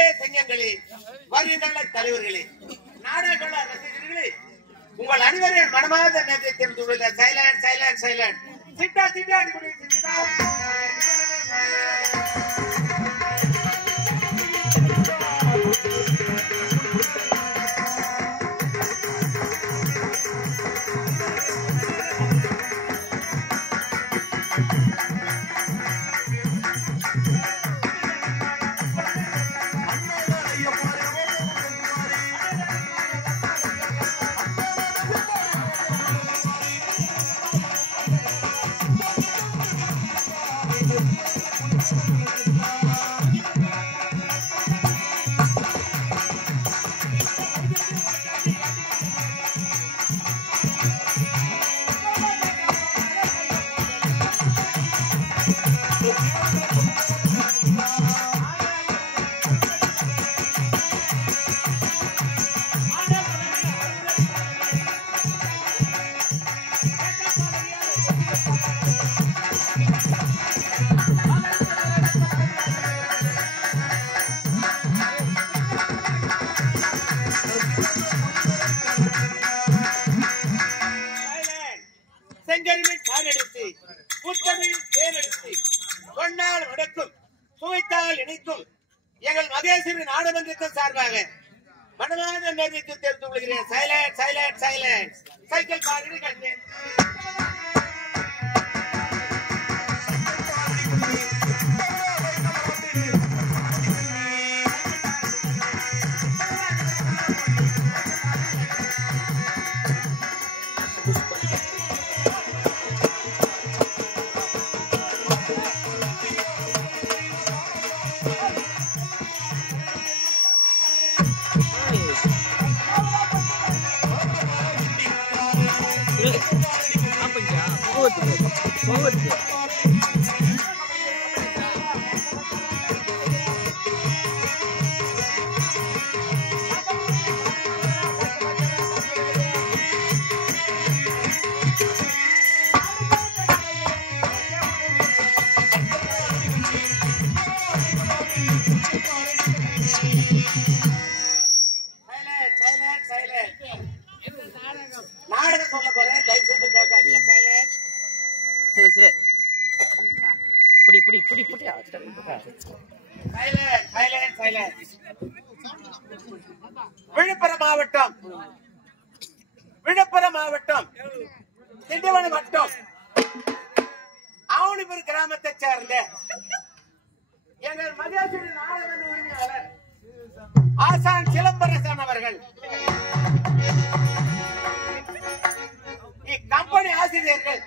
அன்பே செங்கங்களே, வருங்கால தலைவர்களே, நாடக ரசிகர்களே, உங்கள் அனைவரின் மனமார்ந்த நன்றி தெரிவித்துள்ள சைலண்ட் சைலண்ட் சைலண்ட் சிட்டா சிட்டா அடிப்படை சிட்டா. எங்கள் மகேஸ்வரி நாடமன்றத்தின் சார்பாக மனமார்ந்த நன்றி தெரிவித்துக் கொள்கிறேன். சைலண்ட் சைலண்ட் சைலண்ட் சைக்கிள் பாருங்கள். நாடகம் சொல்ல போறேன். விழுப்புரம் மாவட்டம் திண்டிவனம் வட்டம் ஆவணிபுரம் கிராமத்தை சேர்ந்த எங்கள் மகேஸ்வரி நாடக உரிமையாளர் ஆசான் சிலம்பரசன் அவர்கள் இக்கம்பெனி ஆசிரியர்கள்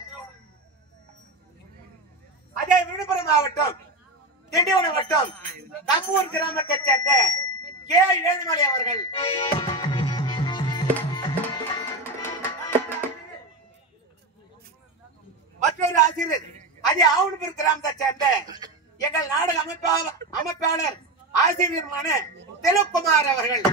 அதே விழுப்புரம் மாவட்டம் திண்டிவனம் வட்டம் தம்பூர் கிராமத்தை சேர்ந்த கே வேலுமலை அவர்கள் மற்றொரு ஆசிரியர் அதே ஆவணிபுரம் கிராமத்தை சேர்ந்த எங்கள் நாடக அமைப்பாளர் ஆசிரியருமான திலக்குமார் அவர்கள்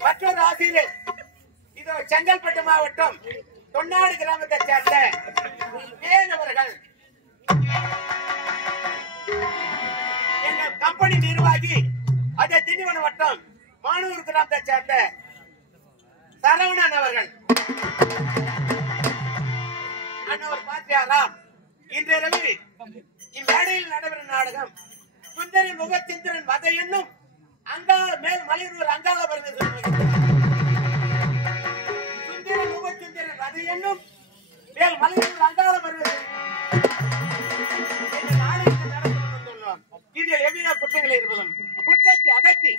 மற்றொரு ஆசிரியர் இது செங்கல்பட்டு மாவட்டம் தொன்னாடு கிராமத்தை சேர்ந்த வேன் அவர்கள் எங்கள் கம்பெனி நிர்வாகி அதே திண்டிவனம் வட்டம் மானூர் கிராமத்தை சேர்ந்த சரவணன் அவர்கள் அன்னவர் பாத்தியாராம். இன்றிரவு இம்மேடையில் நடைபெறும் நாடகம் சுந்தரின் முகச்சிந்திரன் வதை என்னும் மேல் மலையூர் அங்காள சுந்தரின் முகச்சிந்திரன் வதை என்னும் மேல் மலையூர் அங்காள இதில் எவ்வித குற்றங்கள் இருப்பதும் குற்றத்தை அகற்றி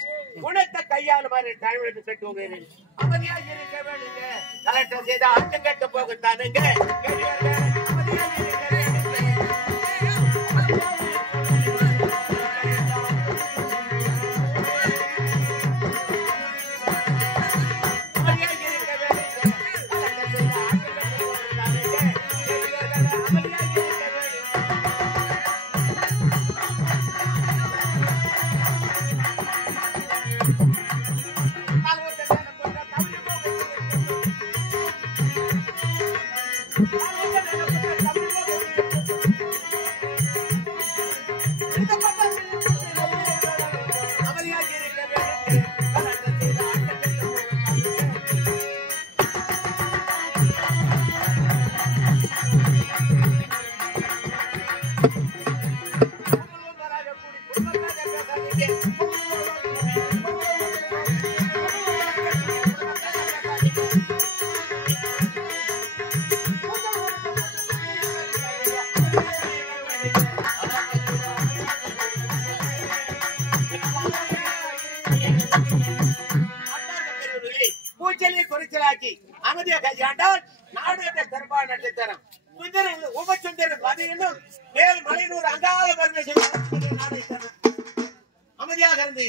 குணத்தை கையாளுமாறு தாழ்வுக்கு கேட்டு அமைதியாக இருக்க வேண்டுங்க. கலெக்டர் செய்த அங்கு கேட்டு போகத்தானுங்க. குறைச்சலாக்கி அமைதியாக கையாண்டால் நாடகத்தை சிறப்பாக நடத்தி தரும். உபசுந்தரம் அது இன்னும் மேல் மலைநூறு அங்காள பரமேஸ்வரர் அமைதியாக இருந்து